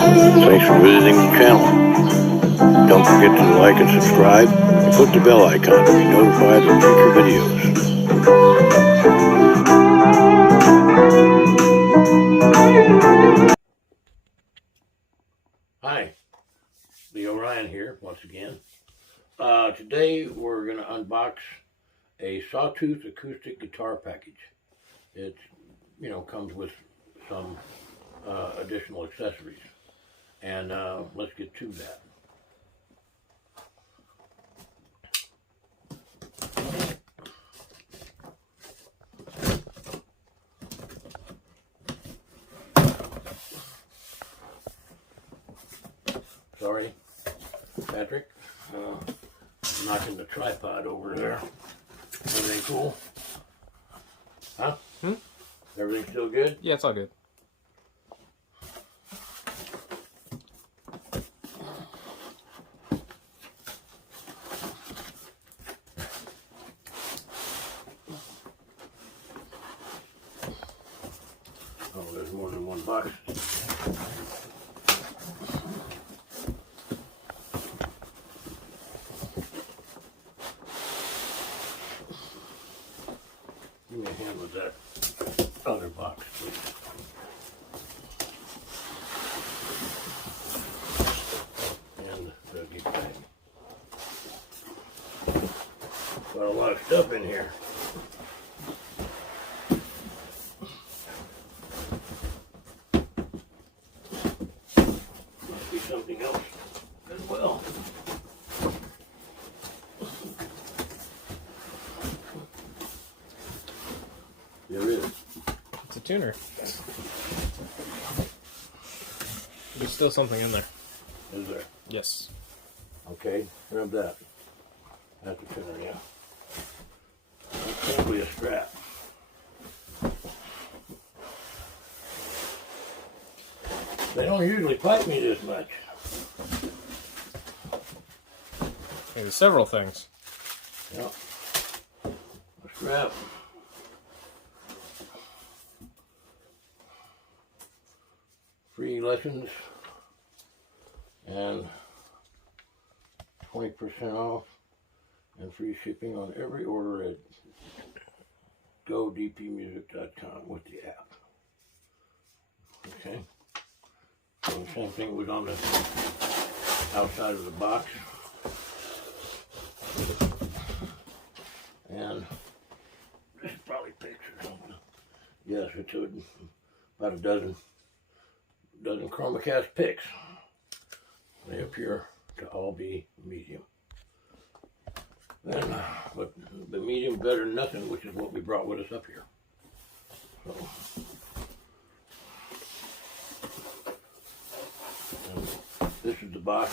Thanks for visiting the channel. Don't forget to like and subscribe and click the bell icon to be notified of future videos. Hi, Lee O'Ryan here once again. Today we're going to unbox a Sawtooth Acoustic guitar package. It, comes with some additional accessories. And let's get to that. Sorry, Patrick. Knocking the tripod over there. Everything cool? Huh? Everything still good? Yeah, it's all good. Oh, there's more than one box. Give me a hand with that other box, please. And the gift bag. Got a lot of stuff in here. Must be something else as well. There is. It's a tuner. There's still something in there. Is there? Yes. Okay, grab that. That's a tuner, yeah. That's probably a strap. They don't usually pipe me this much. There's several things. Yep. A strap. Free lessons. And 20% off. And free shipping on every order at godpmusic.com with the app. Okay. So the same thing was on the outside of the box. And this is probably pictures. Yes, it's about a dozen Chromacast picks. They appear to all be medium. And, but the medium better than nothing, which is what we brought with us up here. So, and this is the box.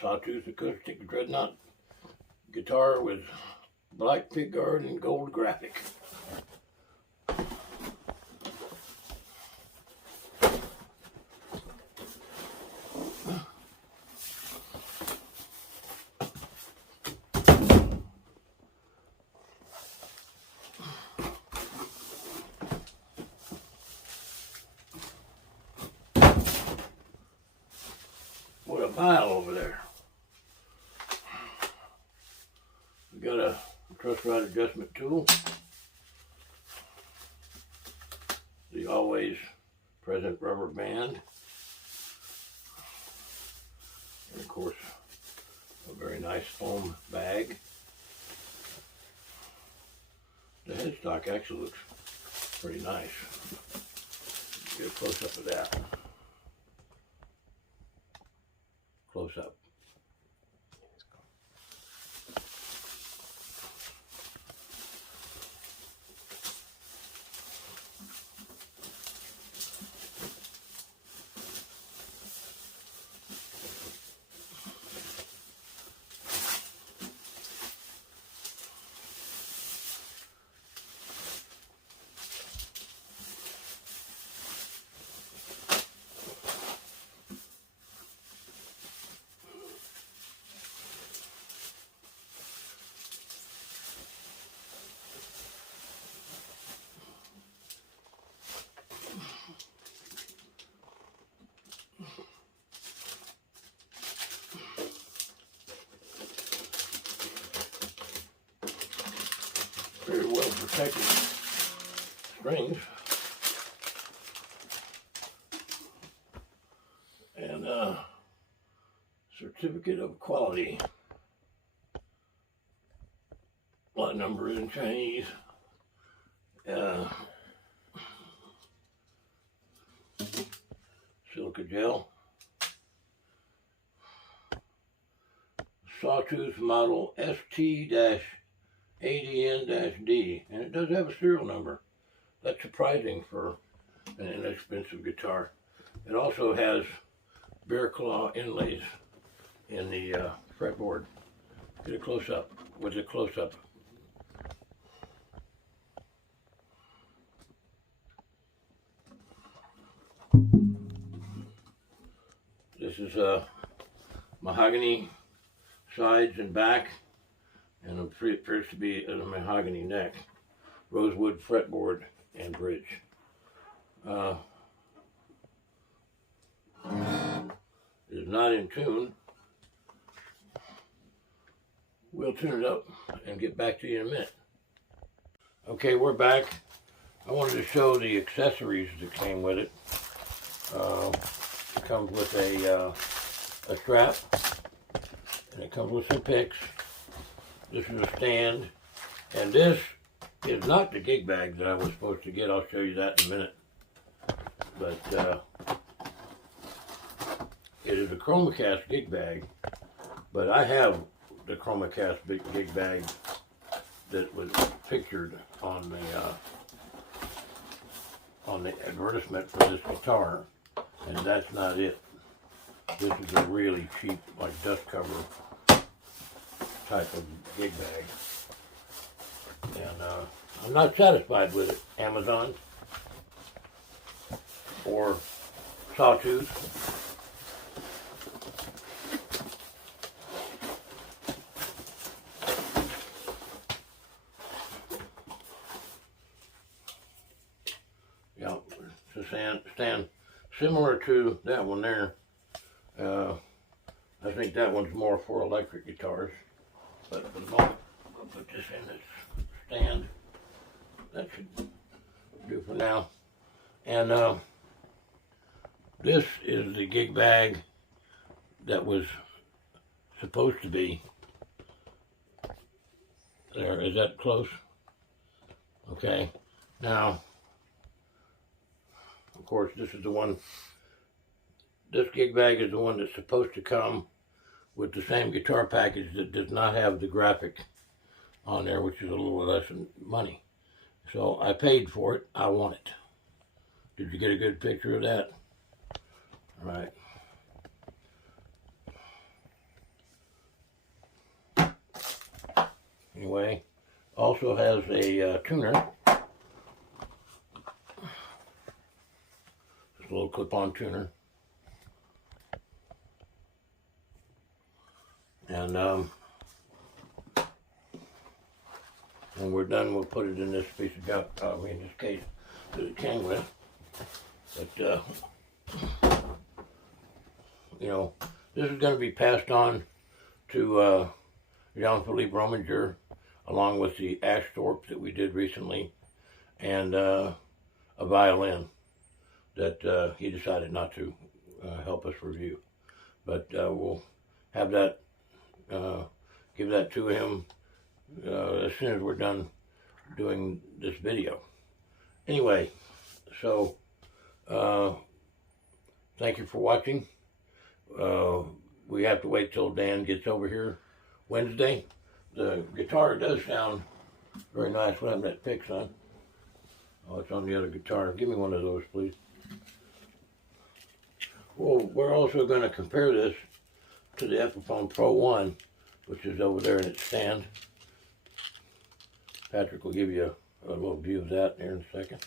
Sawtooth Acoustic Dreadnought guitar with black pickguard and gold graphic. What a pile over there. We got a truss rod adjustment tool. The always present rubber band. And of course, a very nice foam bag. The headstock actually looks pretty nice. Get a close up of that. Close up. protected strings. And certificate of quality. Lot number is in Chinese. Silica gel. Sawtooth model ST-ADN-D, and it does have a serial number. That's surprising for an inexpensive guitar. It also has bear claw inlays in the fretboard. Get a close-up with a close-up. This is mahogany sides and back, and it appears to be a mahogany neck, rosewood fretboard and bridge. It is not in tune. We'll tune it up and get back to you in a minute. Okay, we're back. I wanted to show the accessories that came with it. It comes with a strap, and it comes with some picks. This is a stand, and this is not the gig bag that I was supposed to get. I'll show you that in a minute. But it is a ChromaCast gig bag, but I have the ChromaCast gig bag that was pictured on the advertisement for this guitar, and that's not it. This is a really cheap, like dust cover type of gig bag, and I'm not satisfied with it. Amazon or Sawtooth. Yeah, it's a stand similar to that one there. I think that one's more for electric guitars, but for the moment, I'll put this in this stand. That should do for now. And this is the gig bag that was supposed to be there. Is that close? Okay. Now, of course, this is the one. This gig bag is the one that's supposed to come with the same guitar package that does not have the graphic on there, which is a little less money. So I paid for it. I want it. Did you get a good picture of that? All right. Anyway, also has a tuner. Just a little clip-on tuner. And when we're done, we'll put it in this piece of junk, in this case that it came with. But, you know, this is going to be passed on to Jean-Philippe Rominger, along with the Ashthorpe that we did recently, and a violin that he decided not to help us review. But we'll have that, give that to him as soon as we're done doing this video. Anyway, so thank you for watching. We have to wait till Dan gets over here Wednesday. The guitar does sound very nice. What happened to that pick, son? Oh, it's on the other guitar. Give me one of those, please. Well, we're also going to compare this to the Epiphone Pro 1, which is over there in its stand. Patrick will give you a little view of that here in a second,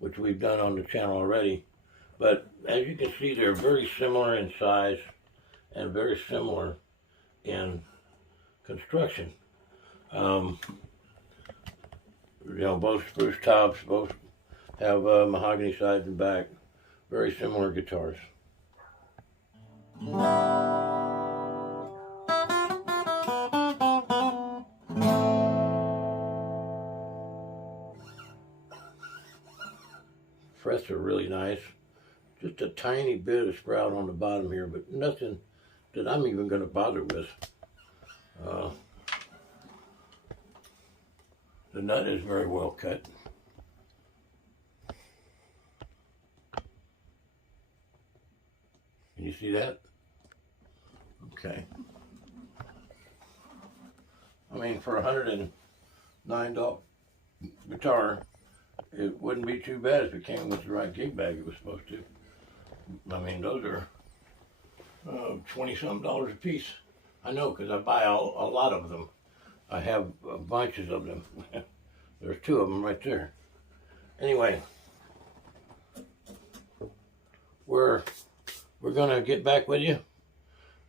which we've done on the channel already. But as you can see, they're very similar in size and very similar in construction. You know, both spruce tops, both have mahogany sides and back. Very similar guitars. frets are really nice. Just a tiny bit of sprout on the bottom here, but nothing that I'm even going to bother with. The nut is very well cut. Can you see that? Okay. I mean, for $109 guitar, it wouldn't be too bad if it came with the right gig bag it was supposed to. I mean, those are $20-something a piece. I know, because I buy a lot of them. I have bunches of them. There's 2 of them right there. Anyway, we're gonna get back with you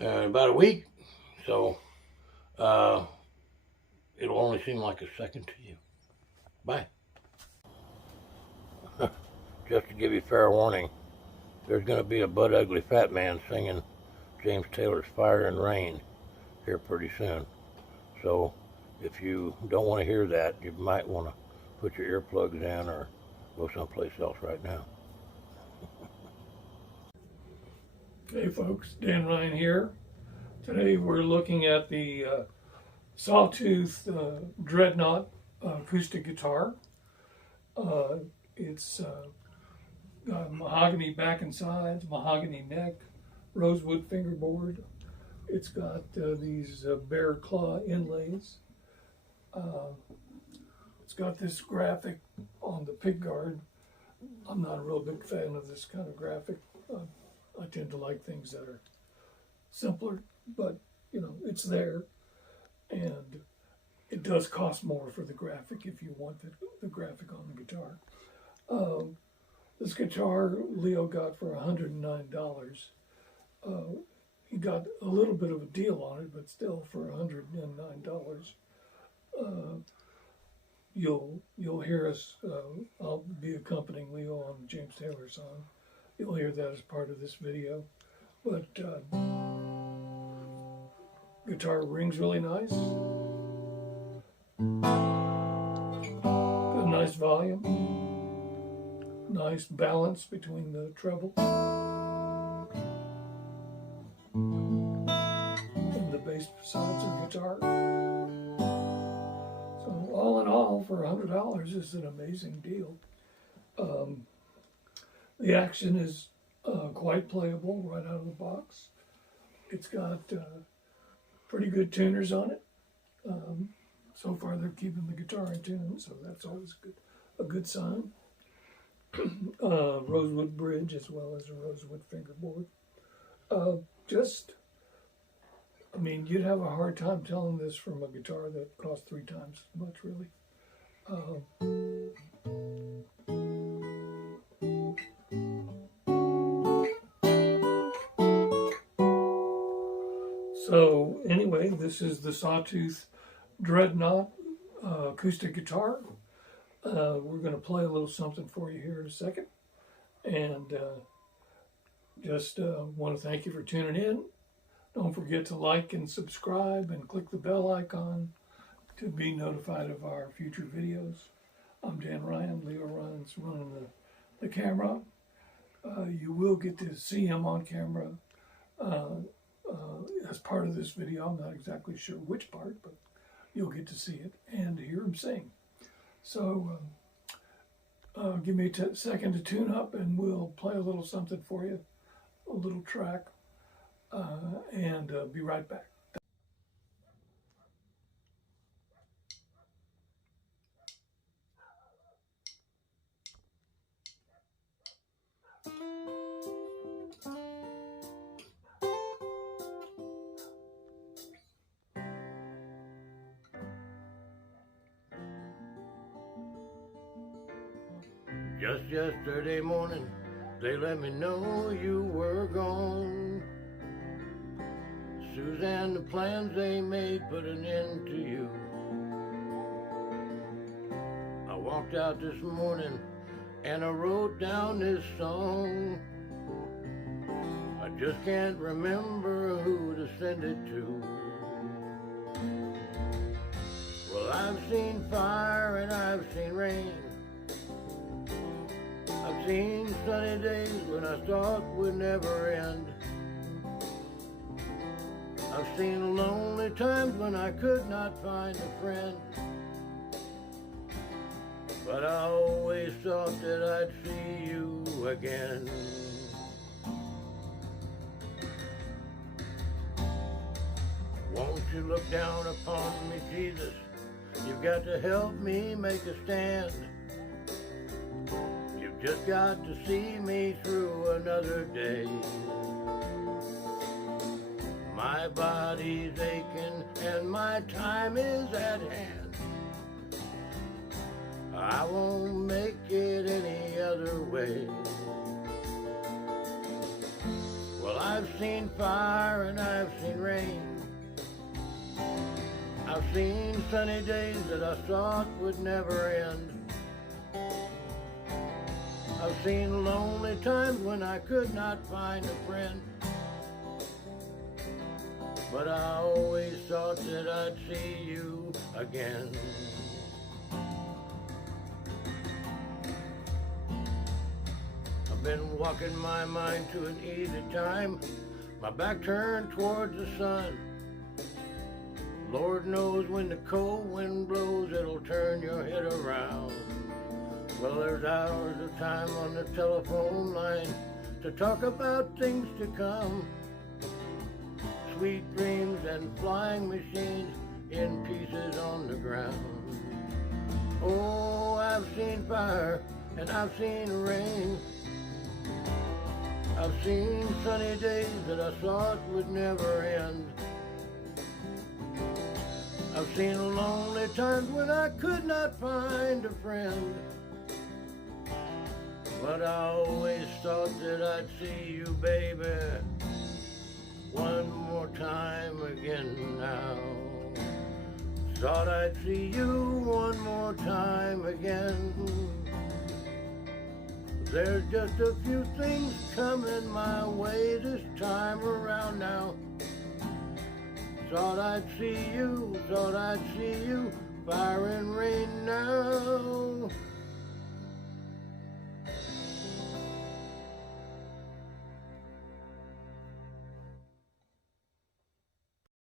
in about a week, so it'll only seem like a second to you. Bye. Just to give you fair warning, there's gonna be a butt ugly fat man singing James Taylor's Fire and Rain here pretty soon. So if you don't want to hear that, you might want to put your earplugs in or go someplace else right now. Hey folks, Dan Ryan here. Today we're looking at the Sawtooth Dreadnought acoustic guitar. It's got mahogany back and sides, mahogany neck, rosewood fingerboard. It's got these bear claw inlays. It's got this graphic on the pick guard. I'm not a real big fan of this kind of graphic. I tend to like things that are simpler, but you know, it's there, and it does cost more for the graphic if you want the graphic on the guitar. This guitar Leo got for $109. He got a little bit of a deal on it, but still for $109. You'll hear us. I'll be accompanying Leo on the James Taylor song. You'll hear that as part of this video. But guitar rings really nice. Got a nice volume. Nice balance between the treble and the bass sides of the guitar. So all in all, for $100 is an amazing deal. The action is quite playable right out of the box. It's got pretty good tuners on it. So far they're keeping the guitar in tune, so that's always a good sign. Rosewood bridge as well as a rosewood fingerboard. I mean, you'd have a hard time telling this from a guitar that costs 3 times as much, really. So anyway, this is the Sawtooth Dreadnought acoustic guitar. We're going to play a little something for you here in a second. And just want to thank you for tuning in. Don't forget to like and subscribe and click the bell icon to be notified of our future videos. I'm Dan Ryan. Leo Ryan's running the camera. You will get to see him on camera as part of this video. I'm not exactly sure which part, but you'll get to see it and hear him sing. So give me a second to tune up and we'll play a little something for you, a little track, and be right back. Just yesterday morning, they let me know you were gone. Suzanne, the plans they made put an end to you. I walked out this morning and I wrote down this song. I just can't remember who to send it to. Well, I've seen fire and I've seen rain. I've seen sunny days when I thought would never end. I've seen lonely times when I could not find a friend. But I always thought that I'd see you again. Won't you look down upon me, Jesus? You've got to help me make a stand. You've just got to see me through another day. My body's aching and my time is at hand. I won't make it any other way. Well, I've seen fire and I've seen rain. I've seen sunny days that I thought would never end. I've seen lonely times when I could not find a friend. But I always thought that I'd see you again. I've been walking my mind to an easy time, my back turned towards the sun. Lord knows when the cold wind blows, it'll turn your head around. Well, there's hours of time on the telephone line to talk about things to come. Sweet dreams and flying machines in pieces on the ground. Oh, I've seen fire and I've seen rain. I've seen sunny days that I thought would never end. I've seen lonely times when I could not find a friend. But I always thought that I'd see you, baby, one more time again now. Thought I'd see you one more time again. There's just a few things coming my way this time around now. Thought I'd see you, fire and rain now.